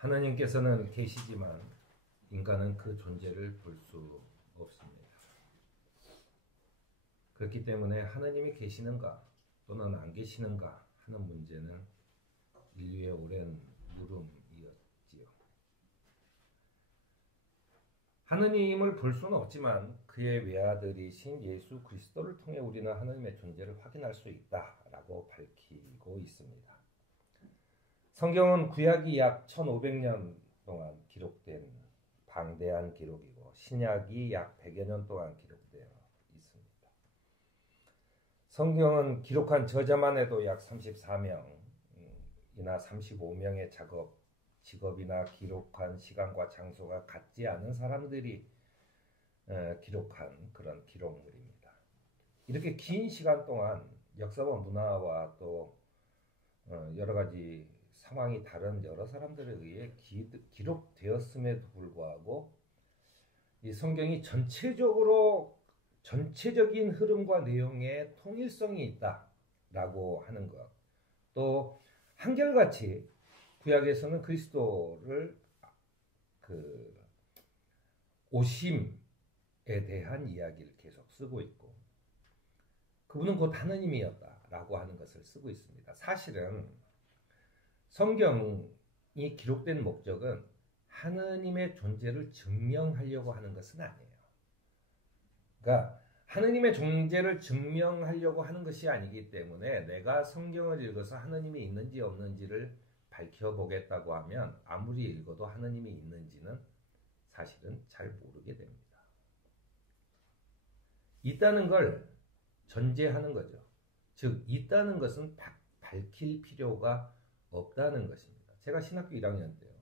하나님께서는 계시지만 인간은 그 존재를 볼 수 없습니다. 그렇기 때문에 하나님이 계시는가 또는 안 계시는가 하는 문제는 인류의 오랜 물음이었지요. 하느님을 볼 수는 없지만 그의 외아들이신 예수 그리스도를 통해 우리는 하나님의 존재를 확인할 수 있다라고 밝히고 있습니다. 성경은 구약이 약 1500년 동안 기록된 방대한 기록이고 신약이 약 100여 년 동안 기록되어 있습니다. 성경은 기록한 저자만 해도 약 34명이나 35명의 직업이나 기록한 시간과 장소가 같지 않은 사람들이 기록한 그런 기록물입니다. 이렇게 긴 시간 동안 역사와 문화와 또 여러 가지 상황이 다른 여러 사람들에 의해 기록되었음에도 불구하고 이 성경이 전체적인 흐름과 내용에 통일성이 있다라고 하는 것, 또 한결같이 구약에서는 그리스도를 그 오심에 대한 이야기를 계속 쓰고 있고 그분은 곧 하느님이었다라고 하는 것을 쓰고 있습니다. 사실은 성경이 기록된 목적은 하느님의 존재를 증명하려고 하는 것은 아니에요. 그러니까 하느님의 존재를 증명하려고 하는 것이 아니기 때문에 내가 성경을 읽어서 하느님이 있는지 없는지를 밝혀보겠다고 하면 아무리 읽어도 하느님이 있는지는 사실은 잘 모르게 됩니다. 있다는 걸 전제하는 거죠. 즉 있다는 것은 밝힐 필요가 없다는 것입니다. 제가 신학교 1학년 때요.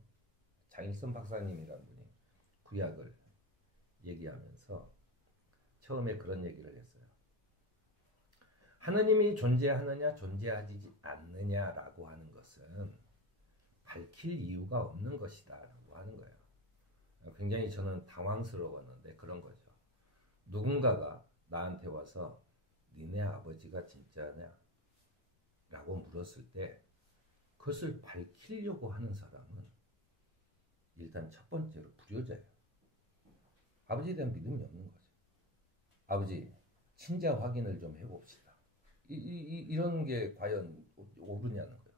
장일선 박사님이라는 분이 구약을 얘기하면서 처음에 그런 얘기를 했어요. 하느님이 존재하느냐 존재하지 않느냐라고 하는 것은 밝힐 이유가 없는 것이다 라고 하는 거예요. 굉장히 저는 당황스러웠는데 그런 거죠. 누군가가 나한테 와서 니네 아버지가 진짜냐? 라고 물었을 때 그것을 밝히려고 하는 사람은 일단 첫 번째로 불효자예요. 아버지에 대한 믿음이 없는 거죠. 아버지, 친자 확인을 좀 해봅시다. 이런 게 과연 옳으냐는 거예요.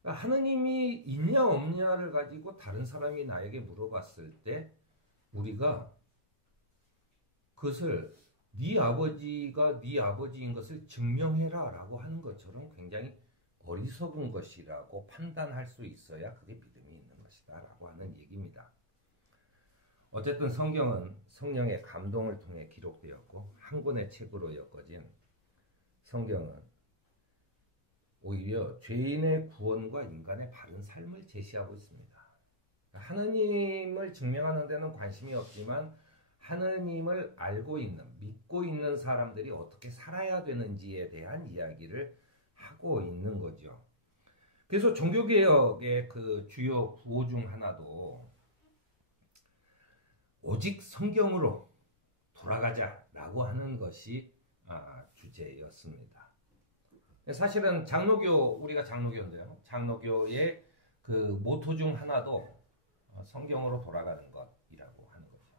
그러니까 하느님이 있냐 없냐를 가지고 다른 사람이 나에게 물어봤을 때 우리가 그것을 네 아버지가 네 아버지인 것을 증명해라 라고 하는 것처럼 굉장히 어리석은 것이라고 판단할 수 있어야 그게 믿음이 있는 것이다 라고 하는 얘기입니다. 어쨌든 성경은 성령의 감동을 통해 기록되었고 한 권의 책으로 엮어진 성경은 오히려 죄인의 구원과 인간의 바른 삶을 제시하고 있습니다. 하느님을 증명하는 데는 관심이 없지만 하느님을 알고 있는, 믿고 있는 사람들이 어떻게 살아야 되는지에 대한 이야기를 하고 있는 거죠. 그래서 종교개혁의 그 주요 구호 중 하나도 오직 성경으로 돌아가자라고 하는 것이 주제였습니다. 사실은 우리가 장로교인데요. 장로교의 그 모토 중 하나도 성경으로 돌아가는 것이라고 하는 거죠.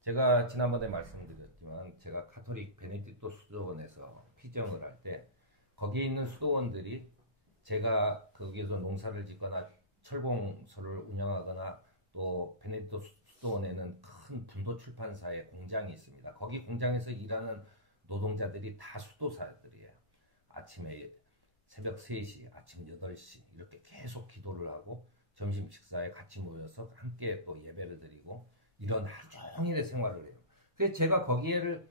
제가 지난번에 말씀드렸지만 제가 가톨릭 베네딕토 수도원에서 피정을 할 때 거기에 있는 수도원들이 제가 거기에서 농사를 짓거나 철공소를 운영하거나 또 베네딕토 수도원에는 큰 분도 출판사의 공장이 있습니다. 거기 공장에서 일하는 노동자들이 다 수도사들이에요. 아침에 새벽 3시, 아침 8시 이렇게 계속 기도를 하고 점심 식사에 같이 모여서 함께 또 예배를 드리고 이런 하루 종일의 생활을 해요. 그래서 제가 거기를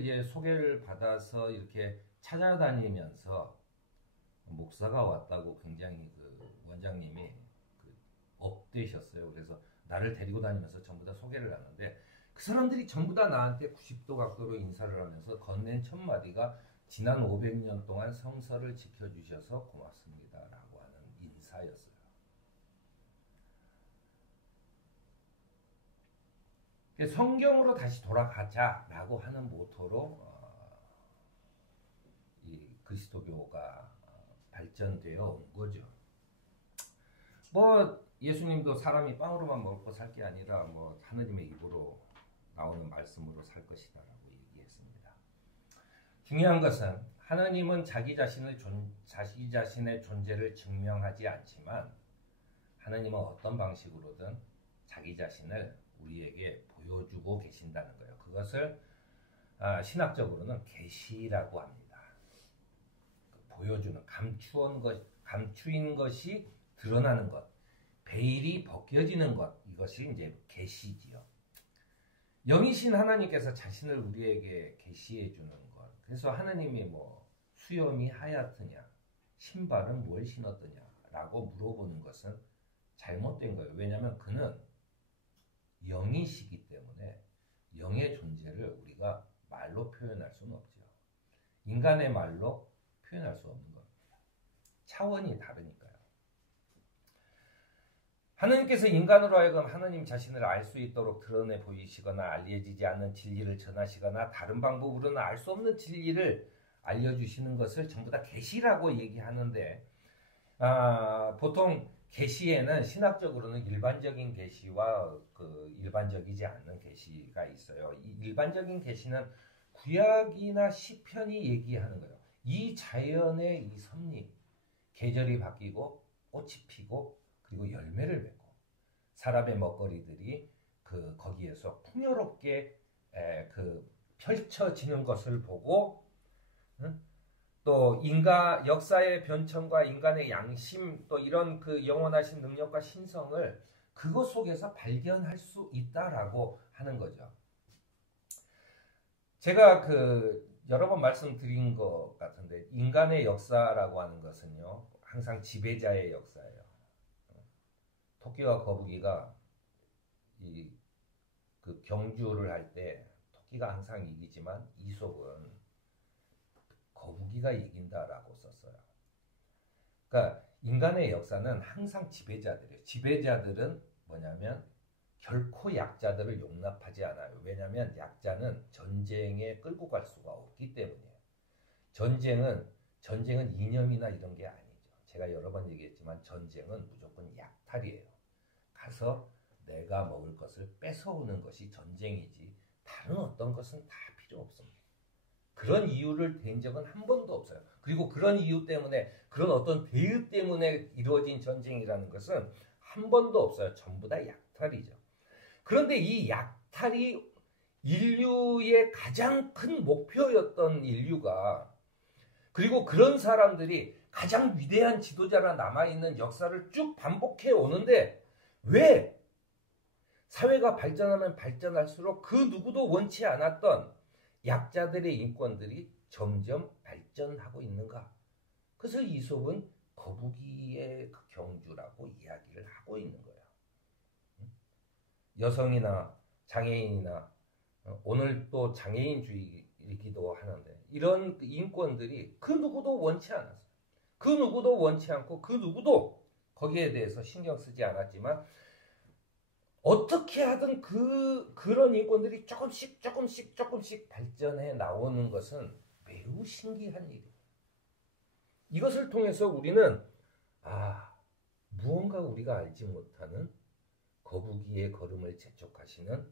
이제 소개를 받아서 이렇게 찾아다니면서 목사가 왔다고 굉장히 그 원장님이 업되셨어요. 그래서 나를 데리고 다니면서 전부 다 소개를 하는데 그 사람들이 전부 다 나한테 90도 각도로 인사를 하면서 건넨 첫 마디가 지난 500년 동안 성서를 지켜주셔서 고맙습니다라고 하는 인사였어요. 성경으로 다시 돌아가자라고 하는 모토로 이 그리스도교가 발전되어 온 거죠. 뭐 예수님도 사람이 빵으로만 먹고 살 게 아니라 뭐 하느님의 입으로 나오는 말씀으로 살 것이다라고 얘기했습니다. 중요한 것은 하나님은 자기 자신의 존재를 증명하지 않지만 하나님은 어떤 방식으로든 자기 자신을 우리에게 보여주고 계신다는 거예요. 그것을 신학적으로는 계시라고 합니다. 보여주는, 감추인 것이 드러나는 것, 베일이 벗겨지는 것, 이것이 이제 계시지요. 영이신 하나님께서 자신을 우리에게 계시해 주는 것. 그래서 하나님이 뭐 수염이 하얗느냐, 신발은 뭘 신었더냐라고 물어보는 것은 잘못된 거예요. 왜냐하면 그는 영이시기 때문에 영의 존재를 우리가 말로 표현할 수는 없죠. 인간의 말로 표현할 수 없는 겁니다. 차원이 다르니까요. 하나님께서 인간으로 하여금 하나님 자신을 알 수 있도록 드러내 보이시거나 알려지지 않는 진리를 전하시거나 다른 방법으로는 알 수 없는 진리를 알려주시는 것을 전부 다 계시라고 얘기하는데 보통 계시에는 신학적으로는 일반적인 계시와 그 일반적이지 않는 계시가 있어요. 이 일반적인 계시는 구약이나 시편이 얘기하는 거예요. 이 자연의 이 섭리, 계절이 바뀌고 꽃이 피고 그리고 열매를 맺고 사람의 먹거리들이 거기에서 풍요롭게 펼쳐지는 것을 보고 또 인간 역사의 변천과 인간의 양심 또 이런 그 영원하신 능력과 신성을 그것 속에서 발견할 수 있다라고 하는 거죠. 제가 여러 번 말씀드린 것 같은데 인간의 역사라고 하는 것은요 항상 지배자의 역사예요. 토끼와 거북이가 그 경주를 할 때 토끼가 항상 이기지만 이솝은 거북이가 이긴다라고 썼어요. 그러니까 인간의 역사는 항상 지배자들이에요. 지배자들은 뭐냐면 결코 약자들을 용납하지 않아요. 왜냐하면 약자는 전쟁에 끌고 갈 수가 없기 때문이에요. 전쟁은 이념이나 이런 게 아니죠. 제가 여러 번 얘기했지만 전쟁은 무조건 약탈이에요. 가서 내가 먹을 것을 뺏어오는 것이 전쟁이지 다른 어떤 것은 다 필요 없습니다. 그런 이유를 댄 적은 한 번도 없어요. 그리고 그런 이유 때문에 그런 어떤 대의 때문에 이루어진 전쟁이라는 것은 한 번도 없어요. 전부 다 약탈이죠. 그런데 이 약탈이 인류의 가장 큰 목표였던 인류가 그리고 그런 사람들이 가장 위대한 지도자라 남아있는 역사를 쭉 반복해 오는데 왜 사회가 발전하면 발전할수록 그 누구도 원치 않았던 약자들의 인권들이 점점 발전하고 있는가? 그래서 이솝은 거북이의 그 경주라고 이야기를 하고 있는 거예요. 여성이나 장애인이나 오늘 또 장애인주의이기도 하는데 이런 인권들이 그 누구도 원치 않았어요. 그 누구도 원치 않고 그 누구도 거기에 대해서 신경 쓰지 않았지만 어떻게 하든 그런 인권들이 조금씩 발전해 나오는 것은 매우 신기한 일이에요. 이것을 통해서 우리는 무언가 우리가 알지 못하는 거북이의 걸음을 재촉하시는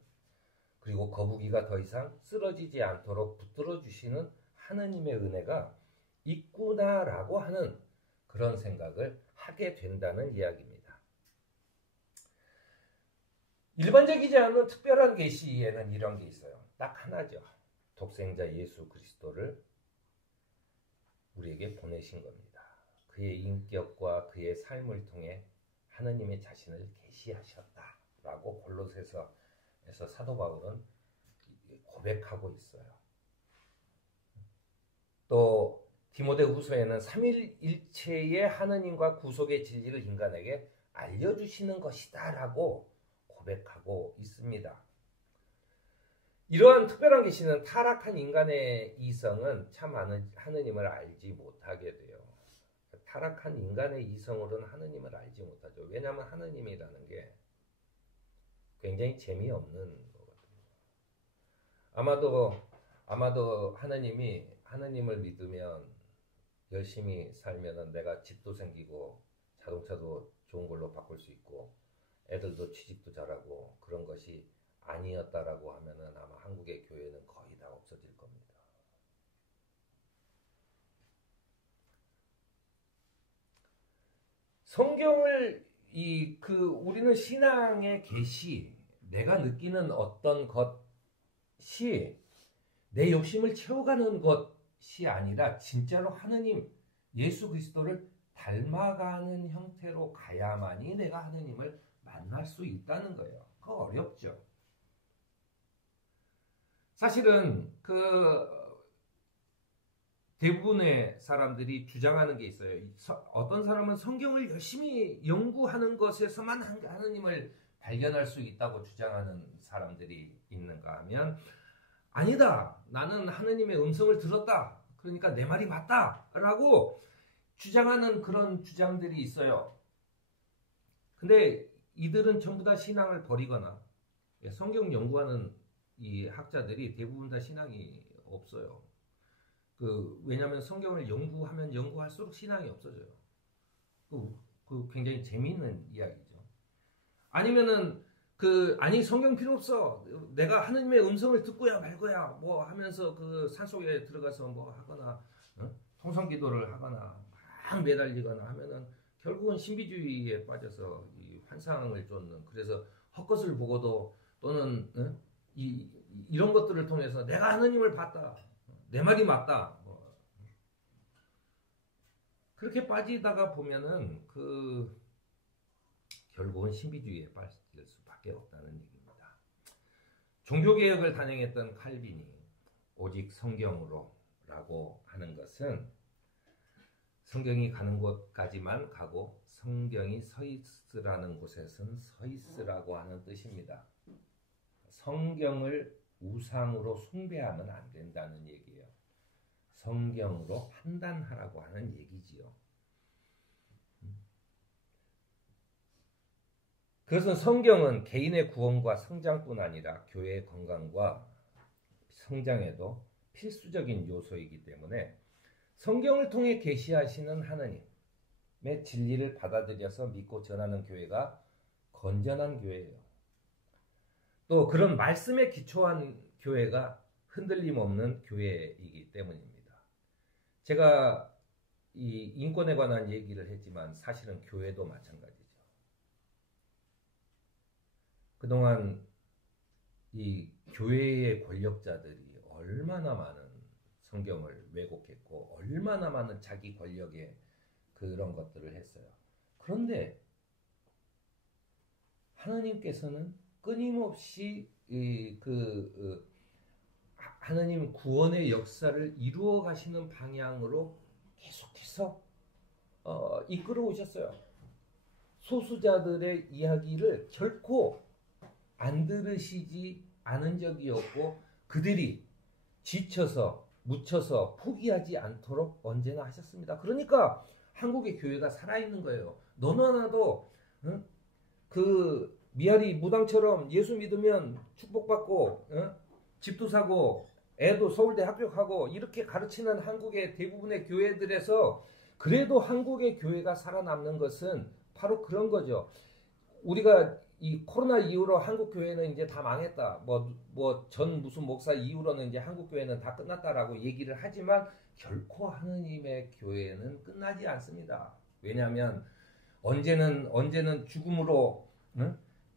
그리고 거북이가 더 이상 쓰러지지 않도록 붙들어 주시는 하느님의 은혜가 있구나라고 하는 그런 생각을 하게 된다는 이야기입니다. 일반적이지 않은 특별한 계시에는 이런 게 있어요. 딱 하나죠. 독생자 예수 그리스도를 우리에게 보내신 겁니다. 그의 인격과 그의 삶을 통해 하느님의 자신을 계시하셨다라고 골로새서에서 사도 바울은 고백하고 있어요. 또 디모데후서에는 삼위일체의 하느님과 구속의 진리를 인간에게 알려주시는 것이다라고 고백하고 있습니다. 이러한 특별한 계시는 타락한 인간의 이성은 참 하느님을 알지 못하게 돼요. 타락한 인간의 이성으로는 하느님을 알지 못하죠. 왜냐하면 하느님이라는 게 굉장히 재미없는 거거든요. 아마도 하느님을 믿으면 열심히 살면은 내가 집도 생기고 자동차도 좋은 걸로 바꿀 수 있고 애들도 취직도 잘하고 그런 것이 아니었다라고 하면은 아마 한국의 교회는 거의 다 없어질 겁니다. 성경을 우리는 신앙의 계시, 내가 느끼는 어떤 것이 내 욕심을 채워가는 것이 아니라 진짜로 하느님 예수 그리스도를 닮아가는 형태로 가야만이 내가 하느님을 만날 수 있다는 거예요. 그거 어렵죠. 사실은 대부분의 사람들이 주장하는 게 있어요. 어떤 사람은 성경을 열심히 연구하는 것에서만 하느님을 발견할 수 있다고 주장하는 사람들이 있는가 하면 아니다. 나는 하느님의 음성을 들었다. 그러니까 내 말이 맞다. 라고 주장하는 그런 주장들이 있어요. 근데 이들은 전부 다 신앙을 버리거나 성경 연구하는 이 학자들이 대부분 다 신앙이 없어요. 왜냐하면 성경을 연구하면 연구할수록 신앙이 없어져요. 굉장히 재미있는 이야기죠. 아니면은 아니 성경 필요 없어. 내가 하느님의 음성을 듣고야 말고야 뭐 하면서 산속에 들어가서 뭐 하거나 통성기도를 하거나 막 매달리거나 하면은 결국은 신비주의에 빠져서 이 환상을 쫓는, 그래서 헛것을 보고도 또는 이런 것들을 통해서 내가 하느님을 봤다. 내 말이 맞다. 그렇게 빠지다가 보면은 결국은 신비주의에 빠질 수밖에 없다는 얘기입니다. 종교개혁을 단행했던 칼빈이 오직 성경으로라고 하는 것은 성경이 가는 곳까지만 가고 성경이 서 있으라는 곳에서는 서 있으라고 하는 뜻입니다. 성경을 우상으로 숭배하면 안 된다는 얘기예요. 성경으로 판단하라고 하는 얘기지요. 그것은 성경은 개인의 구원과 성장뿐 아니라 교회의 건강과 성장에도 필수적인 요소이기 때문에 성경을 통해 계시하시는 하나님의 진리를 받아들여서 믿고 전하는 교회가 건전한 교회예요. 또 그런 말씀에 기초한 교회가 흔들림 없는 교회이기 때문입니다. 제가 이 인권에 관한 얘기를 했지만 사실은 교회도 마찬가지죠. 그동안 이 교회의 권력자들이 얼마나 많은 성경을 왜곡했고 얼마나 많은 자기 권력의 그런 것들을 했어요. 그런데 하나님께서는 끊임없이 하나님 구원의 역사를 이루어 가시는 방향으로 계속해서 이끌어 오셨어요. 소수자들의 이야기를 결코 안 들으시지 않은 적이 없고 그들이 지쳐서 묻혀서 포기하지 않도록 언제나 하셨습니다. 그러니까 한국의 교회가 살아있는 거예요. 너무나도 미아리 무당처럼 예수 믿으면 축복받고 집도 사고 애도 서울대 합격하고 이렇게 가르치는 한국의 대부분의 교회들에서 그래도 한국의 교회가 살아남는 것은 바로 그런 거죠. 우리가 이 코로나 이후로 한국 교회는 이제 다 망했다. 전 무슨 목사 이후로는 이제 한국 교회는 다 끝났다라고 얘기를 하지만 결코 하느님의 교회는 끝나지 않습니다. 왜냐하면 언제는 죽음으로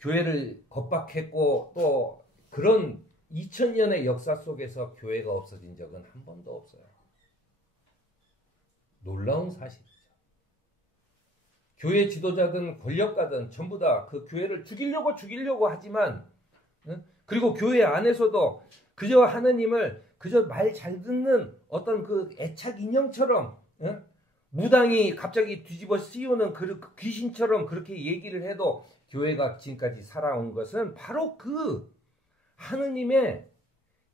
교회를 겁박했고 또 그런 2000년의 역사 속에서 교회가 없어진 적은 한 번도 없어요. 놀라운 사실이죠. 교회 지도자든 권력가든 전부 다 그 교회를 죽이려고 하지만 그리고 교회 안에서도 그저 하느님을 그저 말 잘 듣는 어떤 그 애착 인형처럼 무당이 갑자기 뒤집어 씌우는 그 귀신처럼 그렇게 얘기를 해도 교회가 지금까지 살아온 것은 바로 그 하느님의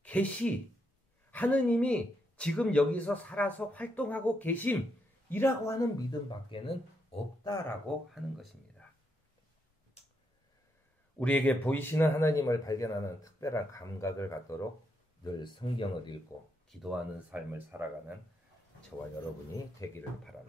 계시, 하느님이 지금 여기서 살아서 활동하고 계심이라고 하는 믿음밖에는 없다라고 하는 것입니다. 우리에게 보이시는 하나님을 발견하는 특별한 감각을 갖도록 늘 성경을 읽고 기도하는 삶을 살아가는 저와 여러분이 되기를 바랍니다.